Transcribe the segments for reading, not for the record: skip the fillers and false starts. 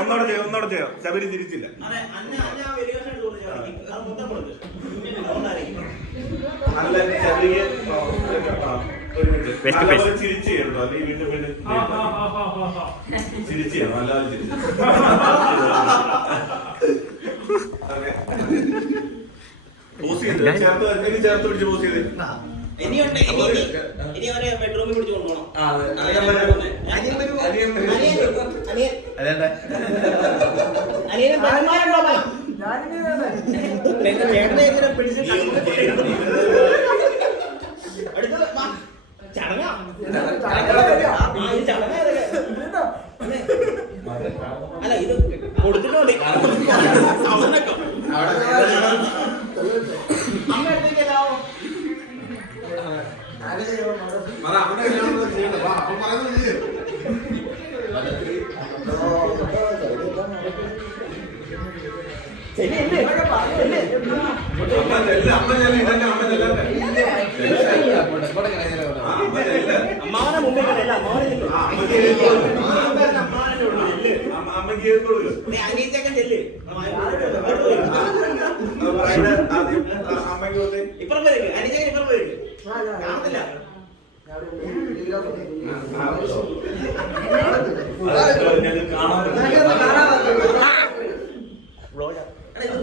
ഒന്നോടെ ചെയ്യാം. ശബരി തിരിച്ചില്ല. അല്ല ശബരിക്ക് ഒരു മിനിറ്റ് ചിരിച്ചു ചെയ്യണ്ടോ അല്ലെങ്കിൽ വീണ്ടും വീണ്ടും ചിരിച്ചു ചെയ്യണം. അല്ലാതെ ചിരിച്ചു പോസ് ചെയ്ത് ചേർത്ത് പിടിച്ച് പോസ് ചെയ്ത് ബെഡ്റൂമിൽ പിടിച്ച് കൊണ്ടുപോകണം. അല്ല ഇത് കൊടുത്തിട്ടുണ്ട്. അമ്മ എടുത്തേക്കല്ലോ. അമ്മാവനെ മുമ്പേ അനിയത്തേക്കൻ ചെല്ല്. ഇപ്പുറം പോയിരിക്കും. അനിയത്തേക്കൻ ഇപ്പുറം പോയിരിക്കും. കാണത്തില്ല.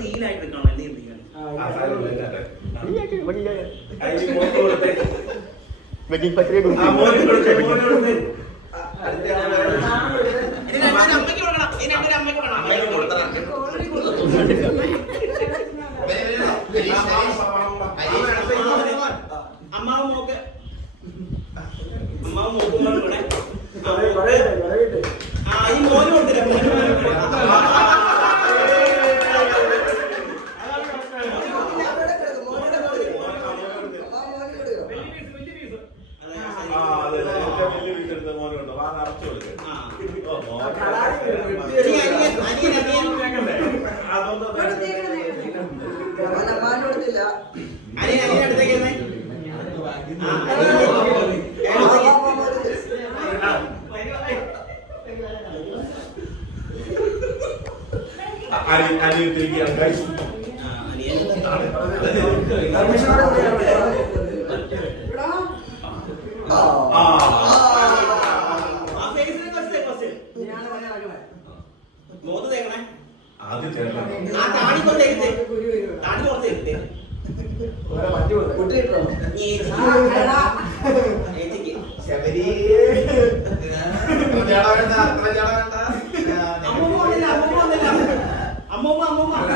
നീലായിട്ട് കാണാം. നീ വെഡിങ് പത്രിക അമ്മയ്ക്ക് കൊടുക്കണം. അമ്മാവ് മോക്ക് കൂടെ ഈ മോന് കൊടുത്തില്ല.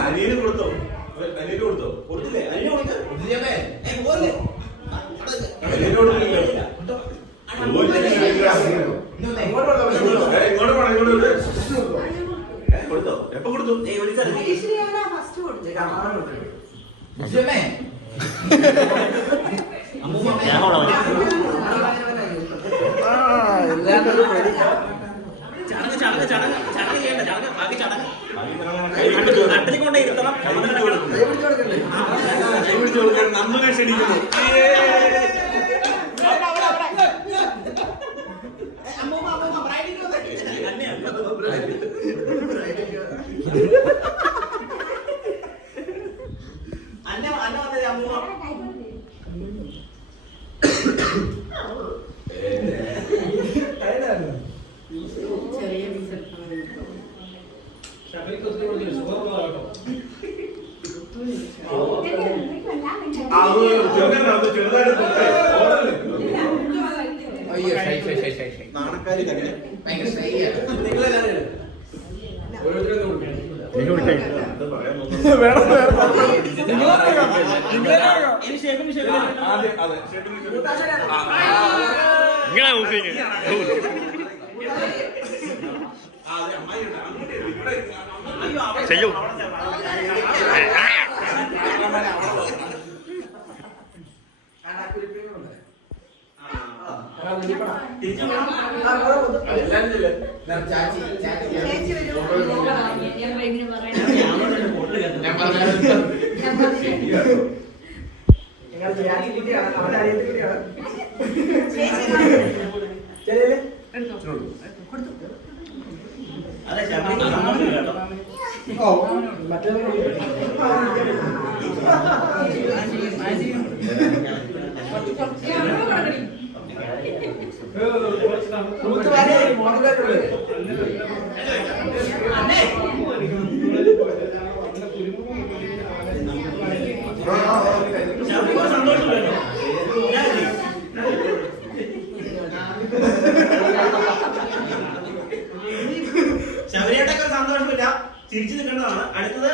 അനിയന് കൊടുത്തോ? അനിയന് കൊടുത്തോ? കൊടുത്തില്ലേ? അനിയന് കൊടുത്തില്ലേ? കൊടുത്തോ? എപ്പോ കൊടുത്തു? നമ്മെ ക്ഷണിക്കുന്നു. ചെറുതായിട്ട് നാണക്കാരി തന്നെ ചെയ്യൂ ശബരിയേട്ടൊക്കെ സന്തോഷമില്ല തിരിച്ചു നിൽക്കേണ്ടതാണ് അടുത്തത്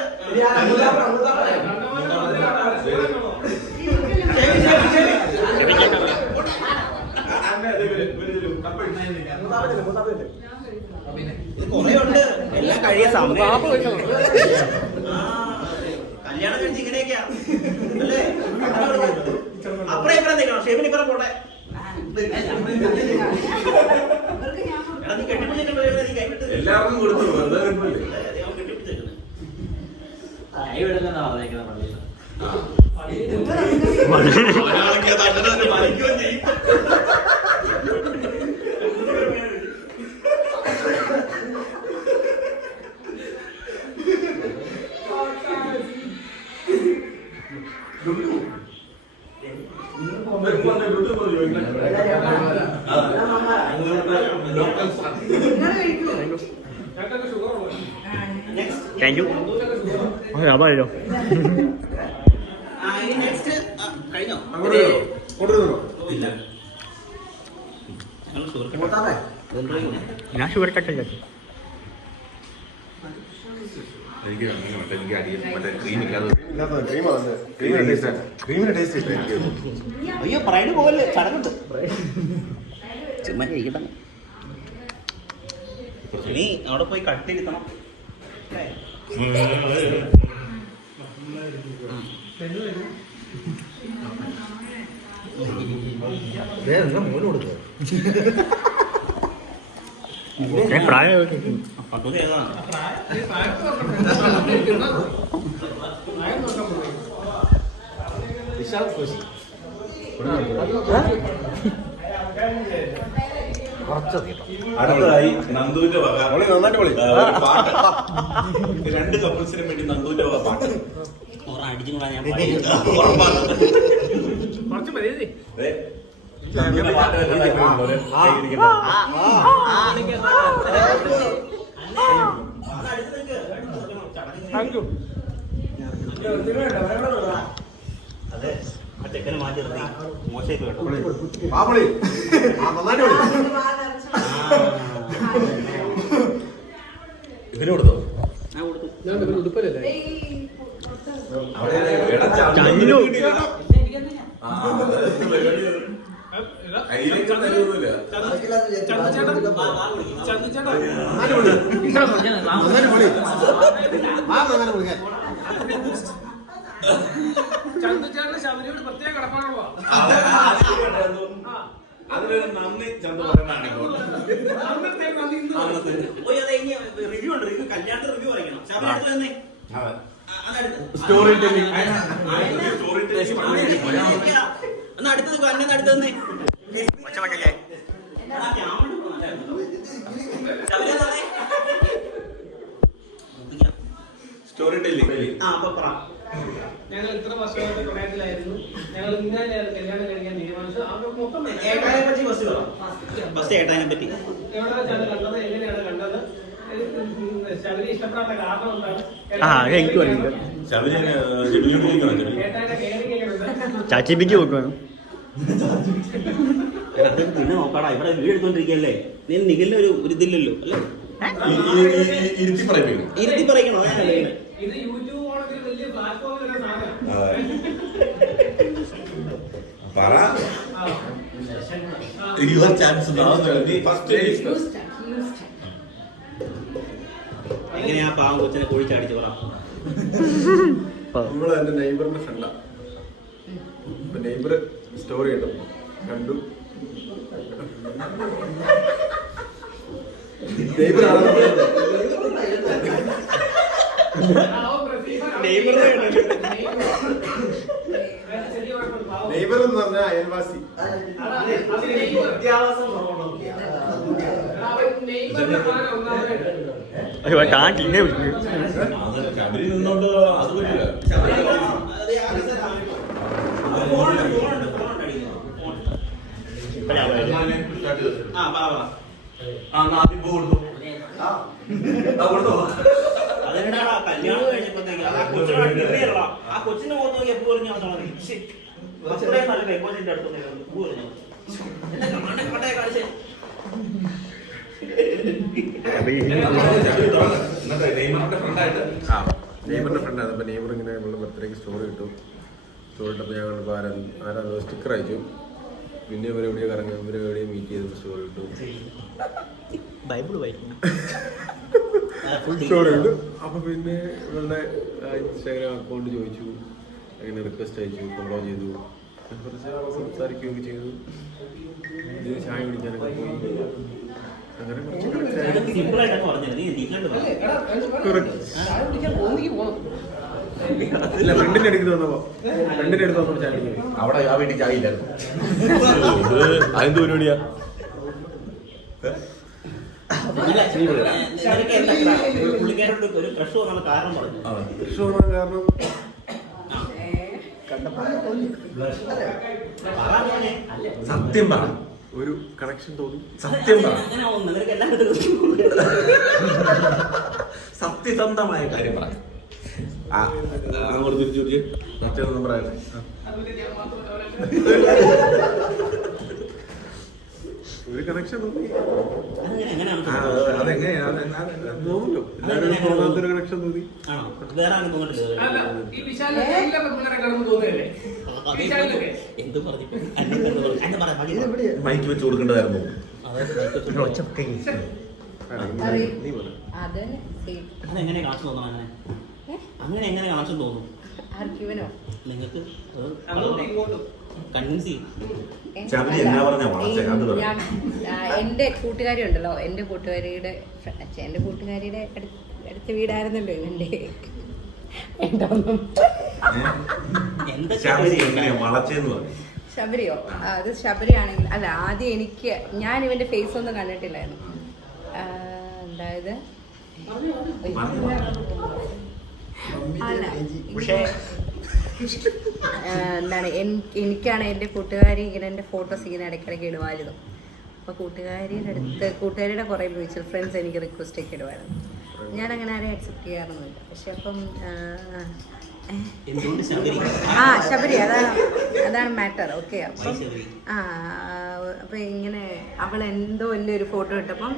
കൊറേ ഉണ്ട് എല്ലാം കഴിയ സമയം കല്യാണം കഴിച്ച് ഇങ്ങനെയൊക്കെയാ അല്ലേ അപ്പുറം ഇപ്പുറം നിൽക്കണം ഷെബിന് ഇപ്പുറം പോട്ടെ നീ കെട്ടിപ്പിടിച്ചിട്ടുണ്ടോ നീ കൈവിട്ട് എല്ലാവർക്കും കൊടുത്തു ഒരാൾക്ക് തട്ടണത്തിന് മരിക്കുകയും ചെയ്യും. താങ്ക് യു അതായോ കഴിഞ്ഞോ ഇല്ല ഞാൻ ഷുഗർ കട്ട് എനിക്ക് മറ്റേ ക്രീം ഇല്ലാതെ അയ്യോ പറയണ പോലെ ചടങ്ങുണ്ട് ചുമ്മാ കഴിക്കട്ടെ നീ അവിടെ പോയി കട്ടിരുത്തണം പ്രായം പക്വത ഏതാണ് അടുത്തതായി നന്ദുവിന്റെ വക നന്നായിട്ട് പാട്ട് 2 കപ്പിൾസിനും വേണ്ടി നന്ദുവിന്റെ വക പാട്ട് അടിച്ചു ഞാൻ നന്ദുവിന്റെ പാട്ട് അതെ ആ ചെക്കനെ മാറ്റി നിർത്തി മോശമായി കേട്ടോ ഇതിന് കൊടുത്തോ ഞാൻ കൊടുത്തു ചന്ദ്രചേട്ടന് ശബരിയോട് പ്രത്യേക കടപ്പാടുള്ള അതിലൊരു നന്ദി ചന്ത പറയുന്നതാണ് റിവ്യൂ ഉണ്ട് റിവ്യൂ കല്യാണത്തിന് റിവ്യൂ പറയണം ശബരിമല തന്നെ സ്റ്റോറി ടെല്ലിംഗ് എന്നാ അടുത്തത് കൊല്ലം അടുത്തത് സ്റ്റോറി ടെല്ലിംഗ് ആ അപ്പൊ പറ ഞങ്ങൾ ഇത്ര വർഷമായിട്ട് പ്രണയത്തിലായിരുന്നു. ഞങ്ങൾ ഇന്നലെ കല്യാണം കഴിക്കാൻ തീരുമാനിച്ചു. അവർ മൊത്തം ഏട്ടാനെ പറ്റി ബസ് ഏട്ടാനെ പറ്റി എവിടെ വെച്ചാണ് കണ്ടത്, എങ്ങനെയാണ് കണ്ടത്, ശബരി ഇഷ്ടപ്പെടാത്ത കാരണം എന്താണ്, ഏട്ടാന്റെ കെയറിംഗ് എങ്ങനെയുണ്ട്, ചാച്ചിപ്പിക്ക് നോക്കണം പിന്നെ നോക്കാടാ, ഇവിടെ വീട് എടുത്തോണ്ടിരിക്കല്ലേ, നീ നിഖിലിന് ഒരു ഇതില്ലല്ലോ അല്ലേ? ഇരുത്തി പറയിപ്പിക്കണം. ഇരുത്തി പറയണോ? ഇത് യൂട്യൂബ് ആണെങ്കിൽ വലിയ പ്ലാറ്റ്ഫോമിൽ സാധനം. പറ. ചാൻസ് എങ്ങനെയാ പാവം കൊച്ചിനെ കോഴിച്ചടിച്ചു പറ. നമ്മള് എന്റെ നെയ്ബറിന്റെ ഫ്രണ്ടാ. നെയ്ബർ സ്റ്റോറി കണ്ടു. നെയ്ബർ നെയ്ബർ എന്ന് പറഞ്ഞ അയൽവാസി. കാട്ടിന്നെ ശബരി നിന്നോണ്ട് അത് പറ്റില്ല. അതെന്താടാ കല്യാണം കഴിഞ്ഞപ്പോഴത്തേക്ക് ആ കൊച്ചിന്റെ മുഖത്ത് നോക്കി എപ്പോ പറഞ്ഞു നല്ല കൊച്ചിന്റെ അടുത്ത് പൂ പറഞ്ഞു കാണിച്ചേ. നെയ്ബറിന്റെ ഫ്രണ്ടാണ്. അപ്പൊ നെയ്ബർ ഇങ്ങനെ നമ്മളുടെ ബർത്ത്ഡേക്ക് സ്റ്റോറി കിട്ടും. സ്റ്റോറി ഇട്ടപ്പോൾ ഞങ്ങൾ ആരാ സ്റ്റിക്കർ അയച്ചു. പിന്നെ ഇവരെ എവിടെയോ കറങ്ങും, ഇവരെ എവിടെയോ മീറ്റ് ചെയ്തപ്പോൾ സ്റ്റോറി കിട്ടും. ബൈബിൾ വായിക്കും. സ്റ്റോറി ഉണ്ട്. അപ്പൊ പിന്നെ ഇവരുടെ ഇൻസ്റ്റാഗ്രാം അക്കൗണ്ട് ചോദിച്ചു, അങ്ങനെ റിക്വസ്റ്റ് അയച്ചു, ഫോളോ ചെയ്തു, കുറച്ച് സംസാരിക്കുകയൊക്കെ ചെയ്തു. ചായ കുടിക്കാനൊക്കെ പോയി. അങ്ങനെ കുറച്ച് ഇല്ല, ഫ്രണ്ടിന്റെ അടുത്ത് വന്നപ്പോ ചായ കുടിക്കും. അവിടെ ആ വീട്ടിൽ ചായയില്ലായിരുന്നു. അതെന്ത് പരിപാടിയാ? പുള്ളിക്കാരോട് ഒരു ക്രഷ് തോന്നാൻ കാരണം പറഞ്ഞു. കൃഷി തോന്നാൻ കാരണം സത്യം പറ. ഒരു കണക്ഷൻ തോന്നി. സത്യം പറ. നിനക്ക് എല്ലാവരും സത്യസന്ധമായ കാര്യം പറ. അങ്ങോട്ട് തിരിച്ചു ചോദിച്ചു. സത്യം പറയാൻ ഒരു കണക്ഷൻ തോന്നി. അതെങ്ങനെയാണ് തോന്നുന്നു. എല്ലാവരും തോന്നാത്തൊരു കണക്ഷൻ തോന്നി. വേറെ ആരും തോന്നിട്ടില്ല. അല്ല, ഈ വിശാലിനെ പിള്ളേരെ കാണുമ്പോൾ തോന്നുകയല്ലേ? വിശാലിനൊക്കെ എന്ത് പറഞ്ഞു മൈക്ക് വെച്ച് കൊടുക്കേണ്ടതായിരുന്നു. നീ പറ. അതെങ്ങനെ കാണിച്ചു തോന്നണം? അങ്ങനെ എങ്ങനെ കാണിച്ചു തോന്നും നിങ്ങൾക്ക്? കൺവിൻസ് ചെയ്യും. എന്റെ കൂട്ടുകാരി ഉണ്ടല്ലോ, എന്റെ കൂട്ടുകാരിയുടെ അടുത്ത വീടായിരുന്നല്ലോ ഇവന്റെ. ശബരിയോ? അത് ശബരിയാണെങ്കിൽ അല്ല, ആദ്യം എനിക്ക് ഞാൻ ഇവന്റെ ഫേസ് ഒന്നും കണ്ടിട്ടില്ലായിരുന്നു. അതായത് എന്താണ്, എനിക്കാണ് എൻ്റെ കൂട്ടുകാരി ഇങ്ങനെ എൻ്റെ ഫോട്ടോസ് ഇങ്ങനെ ഇടയ്ക്കിടയ്ക്ക് ഇടുമായിരുന്നു. അപ്പോൾ കൂട്ടുകാരിയുടെ കുറേ മ്യൂച്വൽ ഫ്രണ്ട്സ് എനിക്ക് റിക്വസ്റ്റ് ഒക്കെ ഇടുമായിരുന്നു. ഞാനങ്ങനെ ആരെയും അക്സെപ്റ്റ് ചെയ്യാറൊന്നുമില്ല. പക്ഷെ അപ്പം ശബരി അതാണ് മാറ്റർ. ഓക്കെ, അപ്പം അപ്പം ഇങ്ങനെ അവൾ എന്തോ വലിയൊരു ഫോട്ടോ ഇട്ടപ്പം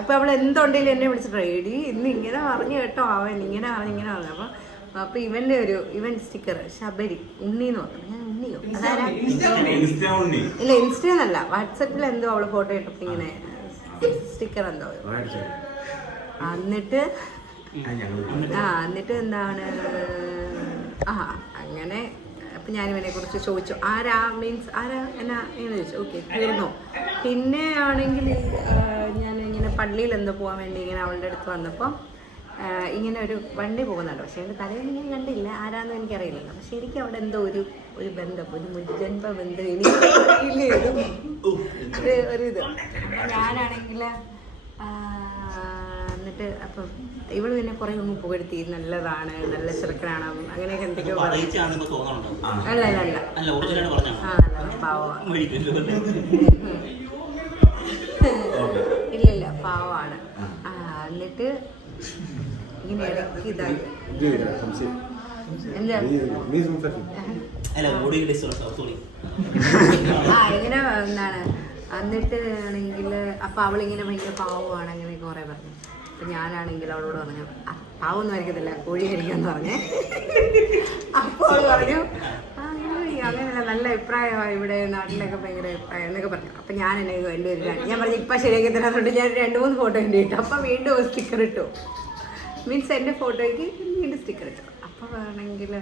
അപ്പം അവൾ എന്തുണ്ടെങ്കിലും എന്നെ വിളിച്ചിട്ട് എടി ഇന്ന് ഇങ്ങനെ പറഞ്ഞു കേട്ടോ, അവൻ ഇങ്ങനെ പറഞ്ഞു. അപ്പം ഇവൻ സ്റ്റിക്കർ ശബരി ഉണ്ണിന്ന് പറഞ്ഞു. ഞാൻ ഉണ്ണിയോ? അതാരാ? ഇല്ല, ഇൻസ്റ്റന്നല്ല, വാട്സപ്പിൽ എന്തോ അവള് ഫോട്ടോ ഇട്ടപ്പോ ഇങ്ങനെ സ്റ്റിക്കർ എന്തോ. എന്നിട്ട് എന്താണ് അങ്ങനെ അപ്പം ഞാൻ ഇവനെ കുറിച്ച് ചോദിച്ചു, ആരാ എന്നാ ഇങ്ങനെ ചോദിച്ചു. ഓക്കെ, തീർന്നു. പിന്നെ ആണെങ്കിൽ ഞാൻ ഇങ്ങനെ പള്ളിയിൽ എന്തോ പോകാൻ വേണ്ടി ഇങ്ങനെ അവളുടെ അടുത്ത് വന്നപ്പോൾ ഇങ്ങനെ ഒരു വണ്ടി പോകുന്നുണ്ട്. പക്ഷെ എൻ്റെ തലയിൽ ഇങ്ങനെ കണ്ടില്ല, ആരാന്ന് എനിക്കറിയില്ലല്ലോ. പക്ഷെ എനിക്ക് അവിടെ എന്തോ ഒരു ബന്ധം, ഒരു മുജ്ജന്മ ബന്ധം എനിക്ക് ഒരിത്. ഞാനാണെങ്കിൽ എന്നിട്ട് അപ്പം ഇവള് പിന്നെ കുറെ ഒന്നും പുകഴ്ത്തി, നല്ലതാണ്, നല്ല ചെറുക്കനാണ്, അങ്ങനെയൊക്കെ എന്തൊക്കെയോ. അല്ല പാവമാണ്. ഇല്ല പാവമാണ്. എന്നിട്ട് ഇങ്ങനെ ഇടയ്ക്ക് ഇതായി എന്താ ഇങ്ങനെ എന്താണ് എന്നിട്ട് ആണെങ്കിൽ അപ്പം അവളിങ്ങനെ ഭയങ്കര പാവമാണ് അങ്ങനെ കുറേ പറഞ്ഞു. അപ്പം ഞാനാണെങ്കിൽ അവളോട് പറഞ്ഞു പാവൊന്നും വരയ്ക്കത്തില്ല കോഴി കഴിക്കാന്ന് പറഞ്ഞേ. അപ്പോൾ അവൾ പറഞ്ഞു അങ്ങനെയല്ല നല്ല അഭിപ്രായമാണ് ഇവിടെ നാട്ടിലൊക്കെ ഭയങ്കര അഭിപ്രായം എന്നൊക്കെ പറഞ്ഞു. അപ്പം ഞാൻ എന്നെ എൻ്റെ ഒരു ഞാൻ പറഞ്ഞു ഇപ്പം ശരിയാക്കി തരാന്നുണ്ട്. ഞാൻ 2-3 ഫോട്ടോ എൻ്റെ ഇട്ടു. അപ്പം വീണ്ടും സ്റ്റിക്കർ ഇട്ടു. മീൻസ് എൻ്റെ ഫോട്ടോയ്ക്ക് വീണ്ടും സ്റ്റിക്കർ ഇട്ടു. അപ്പോൾ ആണെങ്കിൽ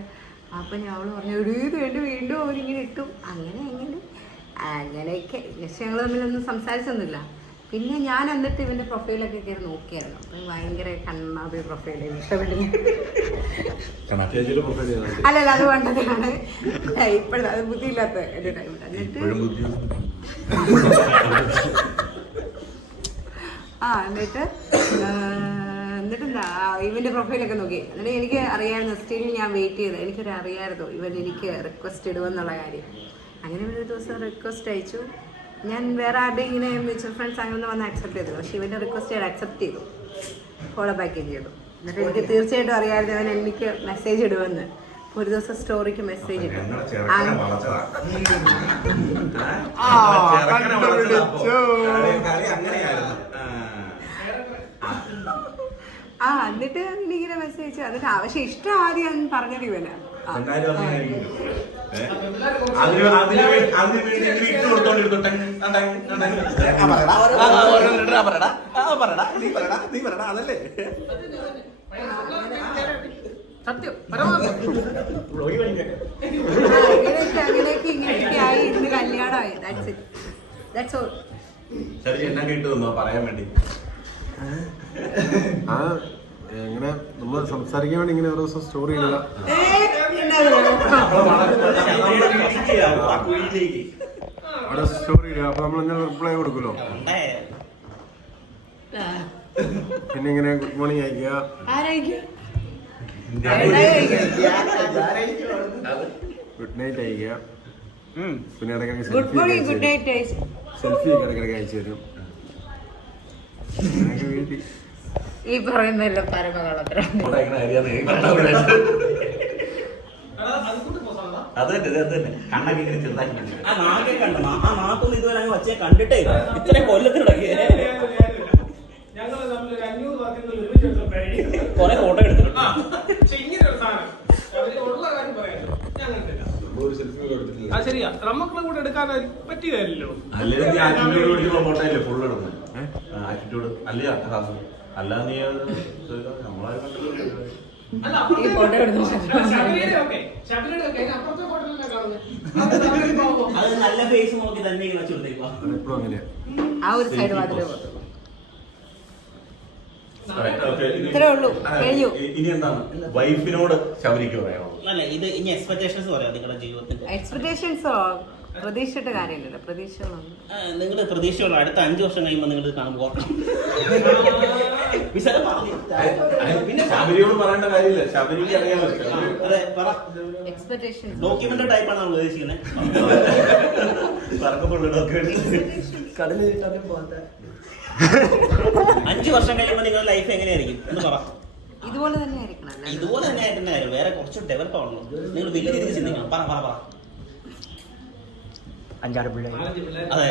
അപ്പം ഞാൻ അവൾ പറഞ്ഞു ഇത് വേണ്ടി വീണ്ടും അവരിങ്ങനെ ഇട്ടു. അങ്ങനെയൊക്കെ ജസ്റ്റ് ഞങ്ങൾ തമ്മിലൊന്നും സംസാരിച്ചൊന്നുമില്ല. പിന്നെ ഞാൻ എന്നിട്ട് ഇവൻ്റെ പ്രൊഫൈലൊക്കെ കയറി നോക്കിയായിരുന്നു. അപ്പം ഭയങ്കര കണ്ണാബി പ്രൊഫൈൽ ഇഷ്ടപ്പെട്ടില്ല. അല്ലല്ല അത് വേണ്ടതാണ് ഇപ്പോഴത്തെ അത് ബുദ്ധിയില്ലാത്ത ഒരു ടൈം. എന്നിട്ട് എന്നിട്ടെന്താ ഇവൻ്റെ പ്രൊഫൈലൊക്കെ നോക്കി. എന്നിട്ട് എനിക്ക് അറിയാമായിരുന്നു സ്റ്റിൽ ഞാൻ വെയിറ്റ് ചെയ്ത് എനിക്കൊരു അറിയാമായിരുന്നു ഇവൻ എനിക്ക് റിക്വസ്റ്റ് ഇടുമെന്നുള്ള കാര്യം. അങ്ങനെ ഒരു ദിവസം റിക്വസ്റ്റ് അയച്ചു. ഞാൻ വേറെ ആരുടെയും ഇങ്ങനെ മ്യൂച്വൽ ഫ്രണ്ട്സ് അങ്ങനെ വന്ന് അക്സെപ്റ്റ് ചെയ്തു. പക്ഷേ ഇവൻ്റെ റിക്വസ്റ്റ് അക്സെപ്റ്റ് ചെയ്തു, ഫോളോ ബാക്കും ചെയ്തു. എന്നിട്ട് എനിക്ക് തീർച്ചയായിട്ടും അറിയാമായിരുന്നു അവൻ എനിക്ക് മെസ്സേജ് ഇടുമെന്ന്. ഒരു ദിവസം സ്റ്റോറിക്ക് മെസ്സേജ് ഇട്ടു. എന്നിട്ട് എനിക്കിങ്ങനെ മെസ്സേജ് എന്നിട്ട് പക്ഷെ ഇഷ്ടം ആദ്യം പറഞ്ഞത് ഇവനാ. ഇങ്ങനെയൊക്കെ ആയി ഇന്ന് കല്യാണമായി. എന്നാ കിട്ടുമെന്നോ പറയാൻ വേണ്ടി എങ്ങനെ നമ്മൾ സംസാരിക്കാൻ വേണ്ടി ഇങ്ങനെ ഓരോ ദിവസം സ്റ്റോറി ഇടുക. അവിടെ സ്റ്റോറി ഇടുക. അപ്പൊ നമ്മൾ ഇങ്ങനെ റിപ്ലൈ കൊടുക്കുമല്ലോ. പിന്നെ ഇങ്ങനെ ഗുഡ് മോർണിംഗ് അയക്കുക, ഗുഡ് നൈറ്റ് അയക്കുക. പിന്നെ ഇടയ്ക്കിടയ്ക്ക് സെൽഫി ഇടയ്ക്കിടയ്ക്ക് അയച്ചു തരും. അങ്ങനെയൊക്കെ വീട്ടിൽ ഈ പറയുന്നല്ലോ പരമകളത്ര. ഇതുവരെ അങ്ങ് വച്ചേ കണ്ടിട്ടേ ഇത്രയും കൊല്ലത്തിനിടയ്ക്ക് കൊറേ ഫോട്ടോ എടുത്തിട്ടുണ്ട്. ശരിയാ നമുക്കുള്ള കൂടെ എടുക്കാൻ പറ്റിയതല്ലോ. ഫുൾ ഇടുന്നു ആറ്റിറ്റ്യൂഡ് അല്ല അല്ലാതെ നീ നമ്മളെ അത് നല്ല ഫേസ് നോക്കി തന്നെ ആ ഒരു സൈഡ് മാത്രമേ ഇത്രേ ഉള്ളൂ. ഇനി എന്താണ് വൈഫിനോട് ശബരിക്ക് പറയാമോ? അല്ല ഇത് ഇനി എക്സ്പെക്ടേഷൻസ് പറയാം നിങ്ങളുടെ ജീവിതത്തിൽ. എക്സ്പെക്ടേഷൻസോ പ്രതീക്ഷയുടെ കാര്യമില്ലല്ലോ. പ്രതീക്ഷകളൊന്നും നിങ്ങളുടെ പ്രതീക്ഷയുള്ള അടുത്ത 5 വർഷം കഴിയുമ്പോൾ നിങ്ങൾ കാണുമ്പോൾ പിന്നെ ശബരിയോട് പറയേണ്ട കാര്യമില്ല. ശബരിക്ക് അറിയാമല്ലോ. ഡോക്യുമെന്റ് ടൈപ്പാണ് നമ്മൾ ഉദ്ദേശിക്കുന്നത്. 5 വർഷം കഴിയുമ്പോൾ നിങ്ങളുടെ ലൈഫ് എങ്ങനെയായിരിക്കും എന്ന് പറ. ഇതുപോലെ തന്നെ ആയിരിക്കണം. ഇതുപോലെ തന്നെ ആയിട്ടുണ്ടായിരുന്നു. വേറെ കുറച്ച് ഡെവലപ്പ് ആവണല്ലോ. നിങ്ങൾ വലിയ രീതിയിൽ ചിന്തിക്കണം. പറ 5-6 പിള്ളേർ. അതെ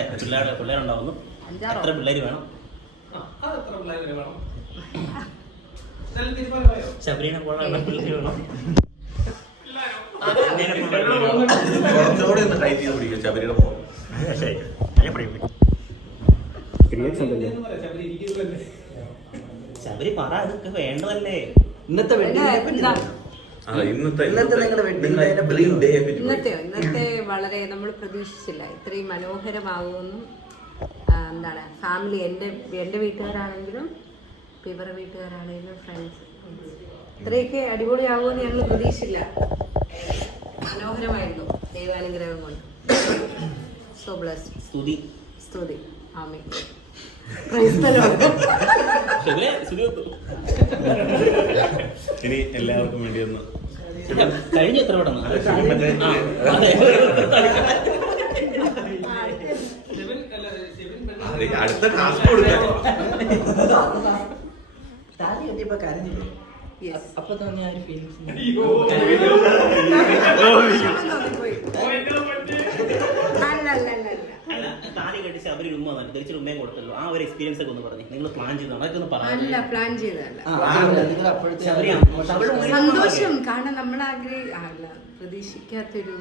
പിള്ളേരുണ്ടാവുന്നു. എത്ര പിള്ളേര് വേണം? ശബരീനെ പോലെ പിള്ളേര് വേണം. കുറച്ചുകൂടെ ഒന്ന് ടൈറ്റ് ചെയ്ത് പിടിക്കും ശബരിയുടെ പോകും. ശബരി പറ ഇതൊക്കെ വേണ്ടതല്ലേ? ഇന്നത്തെ വളരെ നമ്മൾ പ്രതീക്ഷിച്ചില്ല ഇത്രയും മനോഹരമാകുമെന്നും. എന്താണ് ഫാമിലി എൻ്റെ വീട്ടുകാരാണെങ്കിലും ഇവരുടെ വീട്ടുകാരാണെങ്കിലും ഫ്രണ്ട്സ് ഇത്രയൊക്കെ അടിപൊളിയാകുമെന്ന് ഞങ്ങൾ പ്രതീക്ഷിച്ചില്ല. മനോഹരമായിരുന്നു ദൈവാനുഗ്രഹം കൊണ്ട്. So blessed. സ്തുതി ആമേൻ. ഇനി എല്ലാവർക്കും വേണ്ടി ഒന്ന് കഴിഞ്ഞ എത്ര പെട്ടെന്ന് അടുത്ത ടാസ്ക് കൊടുക്കാൻ അപ്പൊ തന്നെ ആ ഒരു ഫീലിങ്സ് അല്ല താലി കെട്ടി ശബരി ഉമ്മ തന്നെ തിരിച്ച് ഉമ്മയും കൊടുത്തല്ലോ. ആ ഒരു എക്സ്പീരിയൻസ് ഒക്കെ ഒന്ന് പറഞ്ഞു. നിങ്ങൾ പ്ലാൻ ചെയ്തോ? അതൊക്കെ ഒന്ന് പറഞ്ഞു. അല്ല പ്ലാൻ ചെയ്തതല്ല. ശബരിയാണ് സന്തോഷം. കാരണം നമ്മൾ പ്രതീക്ഷിക്കാത്തൊരു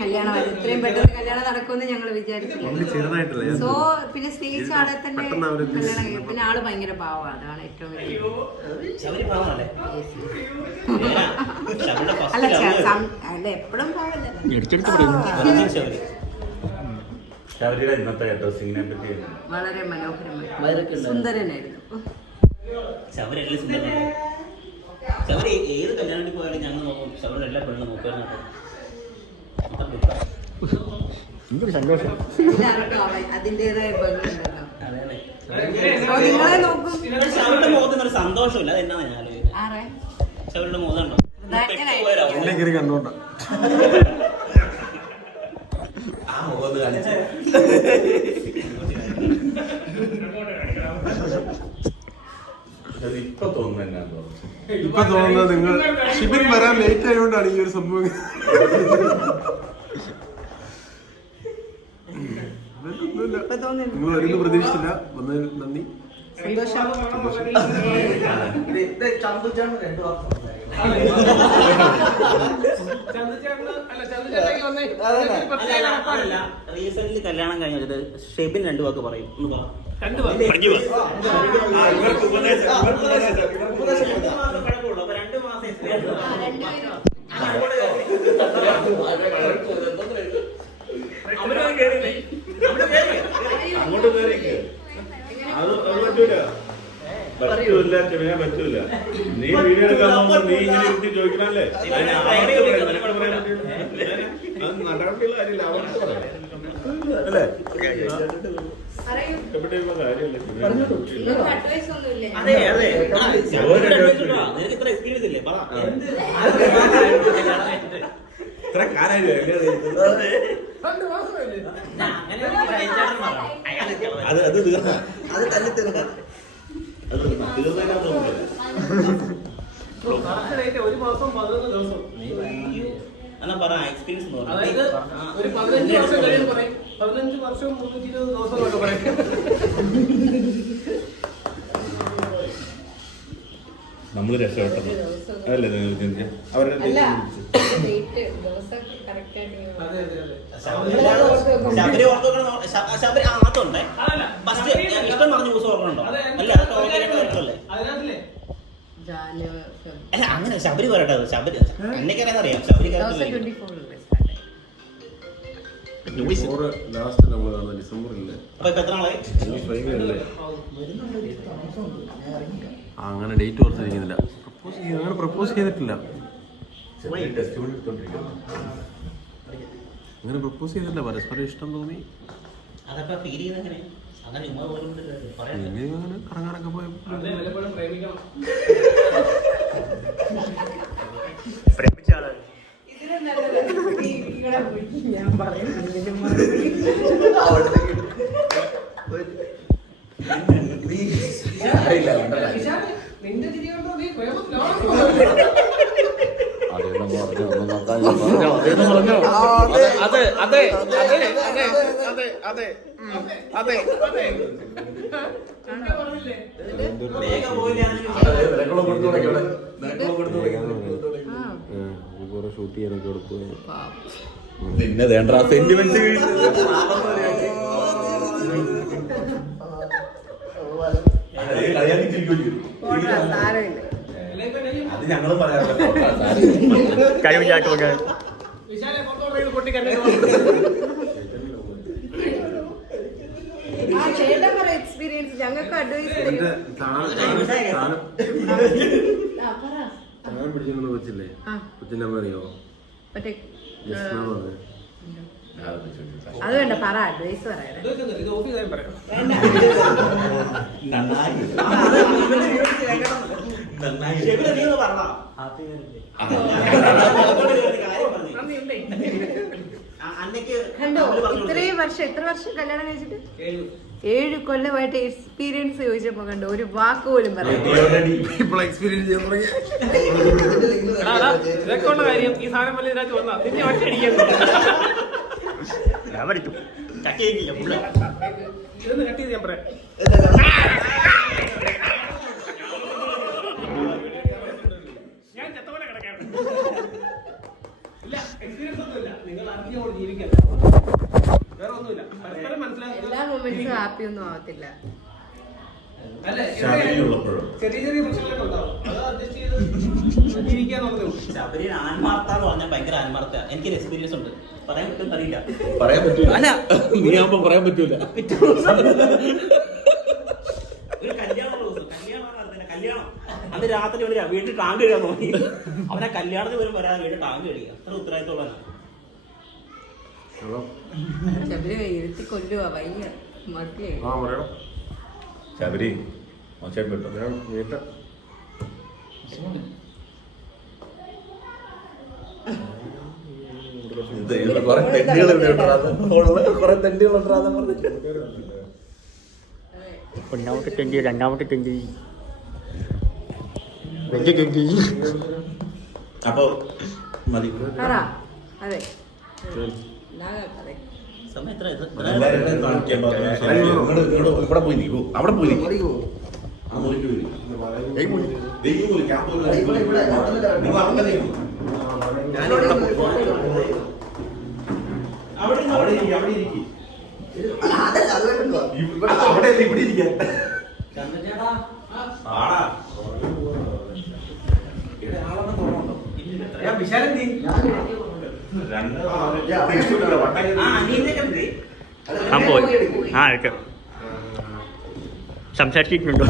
കല്യാണം, ഇത്രയും പെട്ടെന്ന് കല്യാണം നടക്കുമെന്ന് ഞങ്ങൾ വിചാരിച്ചില്ല. സോ പിന്നെ സ്നേഹിച്ച ആളെ തന്നെ കല്യാണം കഴിയും. പിന്നെ ആള് ഭയങ്കര പാവമാണ്, അതാണ് ഏറ്റവും വലിയ. ശബരി പാവല്ലേ? അല്ല എപ്പോഴും പാവല്ല. ശബരി ശബരിയുടെ ഇന്നത്തെ ഡ്രസ്സിങ്ങിനെ പറ്റി വളരെ മനോഹരമായി സുന്ദരനായിരുന്നു. ശബരി എല്ലാം സുന്ദരനാണ്. ശബരി ഏത് കല്യാണത്തിൽ പോയാലും ഞങ്ങൾ നോക്കും. ശബരി എല്ലാ പെണ്ണും നോക്കുമായിരുന്നു. എന്തൊരു സന്തോഷം. അതിന്റേതായ ഭംഗിയുണ്ടല്ലോ. അതെ നിങ്ങളെ നോക്കും. ശബരിയുടെ മുഖത്ത് ഒരു സന്തോഷമില്ല. അതെന്നാണ് ഞാൻ ആലോചിക്കുന്നത്. ശബരിയുടെ മുഖമുണ്ടോ കണ്ടോണ്ട ആ മുഖത്ത് കാണിച്ചു. ഇപ്പൊ തോന്നുന്നത് നിങ്ങൾ ഷിബിൻ വരാൻ ലേറ്റ് ആയതുകൊണ്ടാണ് ഈ ഒരു സംഭവം. നിങ്ങൾ വരുന്ന പ്രതീക്ഷിച്ചില്ല. വന്നതിന് നന്ദി. സന്തോഷം. റീസെന്റ് കല്യാണം കഴിഞ്ഞിട്ട് ഷെബിൻ 2 വാക്ക് പറയും. ഒന്ന് പറ. 2 വാക്ക്. 2 മാസം എക്സ്പീരിയൻസ്. അങ്ങോട്ട് കയറിക്ക്. അത് പറ്റൂല. പറ്റൂല. നീ വീഡിയോ എടുക്കാൻ പോകുമ്പോ നീ ഇങ്ങനെ ഇരുത്തി ചോദിക്കണല്ലേ? അത് നടപടിയുള്ള കാര്യമില്ല. അവർക്ക് അല്ലേ എവിടെയുള്ള കാര്യമല്ലേ? അതെ അതെ നിനക്ക് ഇത്ര എക്സ്പീരിയൻസ് ഇല്ലേ? പറ. ഇത്ര കാര്യം അത് തീർന്ന അത് തന്നെ തീർന്ന അത് തീർന്നതിനാ തോന്നുന്നില്ല. 1 മാസം 11 ദിവസം. എന്നാ പറ എക്സ്പീരിയൻസ്. അതായത് ഒരു 15 വർഷം കഴിയും പറയും. 15 വർഷം 320 ദിവസം എന്നൊക്കെ പറയും. നമ്മള് രക്ഷപ്പെട്ടത് അതല്ലേ നിങ്ങൾ ചിന്തിച്ച അവരുടെ ശബരി ശബരി ആത്തുണ്ടേ ഫസ്റ്റ് ഇഷ്ടം പറഞ്ഞ ദിവസം ഓർമ്മയുണ്ടോ? അല്ല അതൊക്കെ ഓർമ്മല്ലേ? അല്ല അങ്ങനെ ശബരി പറയട്ടെ. ശബരി എന്നൊക്കെറിയാം. ശബരി ലാസ്റ്റ് നമ്മൾ കാണുന്നത് ഡിസംബറില്ലേ? അപ്പൊ ഇപ്പൊ എത്ര നാളായി? അങ്ങനെ ഡേറ്റ് ഓർത്തിരിക്കുന്നില്ല. അങ്ങനെ പ്രപ്പോസ് ചെയ്തിട്ടില്ല. അങ്ങനെ പ്രപ്പോസ് ചെയ്തിട്ടില്ല. പരസ്പരം ഇഷ്ടം തോന്നി. അതൊക്കെ ഫീൽ ചെയ്യുന്നത് എങ്ങനെ? അങ്ങനെ പിന്നെ അങ്ങനെ കറങ്ങാനൊക്കെ പോയപ്പോൾ പ്രേമിച്ച ആള് ഞാൻ പറയുന്നത് നിന്റെ തിരിയുണ്ടോ? നീ കുറെ ഷൂട്ട് ചെയ്യാനൊക്കെ കൊടുത്തു. പിന്നെ വേണ്ട സെന്റിമെന്റ് അത് ഞങ്ങളും പറയാറില്ല. കൈയും ചാക്കൊക്കെ എക്സ്പീരിയൻസ് ഞങ്ങൾക്ക് അഡ്വൈസ് താൻ പിടിച്ചെന്ന് വെച്ചില്ലേ? കൊച്ചിന്റെ അമ്മ അറിയോ? മറ്റേ അത് വേണ്ട, പറ, അഡ്വൈസ് പറയാം. ഇത് ഓഫ് ചെയ്താൽ പറയാം. കണ്ടോ, ഇത്രയും വർഷം, എത്ര വർഷം കല്യാണം കഴിച്ചിട്ട്? 7 കൊല്ലമായിട്ട് എക്സ്പീരിയൻസ് ചോദിച്ചപ്പോ കണ്ടോ ഒരു വാക്ക് പോലും പറയാം. ഇതൊക്കെ ഉള്ള കാര്യം ഈ സാധനം വല്ല ഇതിനകത്ത് വന്നാ നിന്നെ ഒറ്റ അടിക്കാൻ ഞാൻ പഠിക്കും. കട്ട് ചെയ്തില്ല ഫുള്ള്. ഇതൊന്ന് കട്ട് ചെയ്ത് ഞാൻ പറയാം. ഞാൻ ചത്തപോലെ കിടക്കാണ്. ഇല്ല, എക്സ്പീരിയൻസ് ഒന്നുമില്ല. നിങ്ങൾ അറിഞ്ഞോട് ജീവിക്കാൻ. വേറെ ഒന്നുമില്ല. പരസ്പരം മനസ്സിലാക്കുക. എല്ലാ മൊമെന്റ്സും ഹാപ്പി ഒന്നും ആവത്തില്ല. അല്ല, ശബരിയുള്ളപ്പോഴും. ചെറിയ ചെറിയ പ്രശ്നങ്ങളൊക്കെ ഉണ്ടാവും. അത് അഡ്ജസ്റ്റ് ചെയ്ത് ജീവിക്കാന്നുള്ളതേ ഉള്ളൂ. ശബരി ആത്മാർത്ഥ എന്ന് പറഞ്ഞാൽ ഭയങ്കര ആത്മാർത്ഥ. എനിക്കൊരു എക്സ്പീരിയൻസ് ഉണ്ട്, പറയാൻ പറ്റും അറിയില്ല. പറയാൻ പറ്റൂല. അല്ല, നീ ആവുമ്പോ പറയാൻ പറ്റൂല. പിറ്റേ ദിവസം ഒരു കല്യാണം കല്യാണം അന്ന് രാത്രി വീട്ടിൽ ടാങ്ക് കഴുകാൻ തോന്നി. അവനെ കല്യാണത്തിന് പോലും വരാതെ വീട്ടിൽ ടാങ്ക് കഴുകുക. അത്ര ഉത്തരവാദിത്തമുള്ളതാണ്. ശബരി ഇരുത്തി കൊല്ലുവാ വയ്യ മതിയായി. ആ പറയണം. ശബരി മോശം കേട്ടോ. ഞാൻ കേട്ട കുറെ തെണ്ടുകളുണ്ടാ ഒന്നാമത്തെ ടെൻഡി, രണ്ടാമത്തെ ടെൻഡി, വലിയ ടെൻഡി. അപ്പൊ മതി. പറ അതെ അതെ സമയം എത്ര എല്ലാവരും കാണിക്കാൻ പറഞ്ഞു. ഇവിടെ പോയി നിൽക്കൂ, അവിടെ പോയി നിൽക്കൂ. ആ മുറിക്ക് പോയി ദൈവം പോയി ക്യാമ്പ് നിങ്ങൾ അവിടെ നിൽക്കൂ. അവിടെ ഇരിക്കും, അവിടെ ഇരിക്കും. അവിടെ ഇവിടെ ഇരിക്കാൻ ആടാ. ഇവിടെ ആളെണ്ണം തോന്നുന്നുണ്ടോ? ഞാൻ വിശാലെന്തി രണ്ട് ആ പോയി. ആ എടുക്കാം. സംസാരിച്ചിട്ടുണ്ടോ?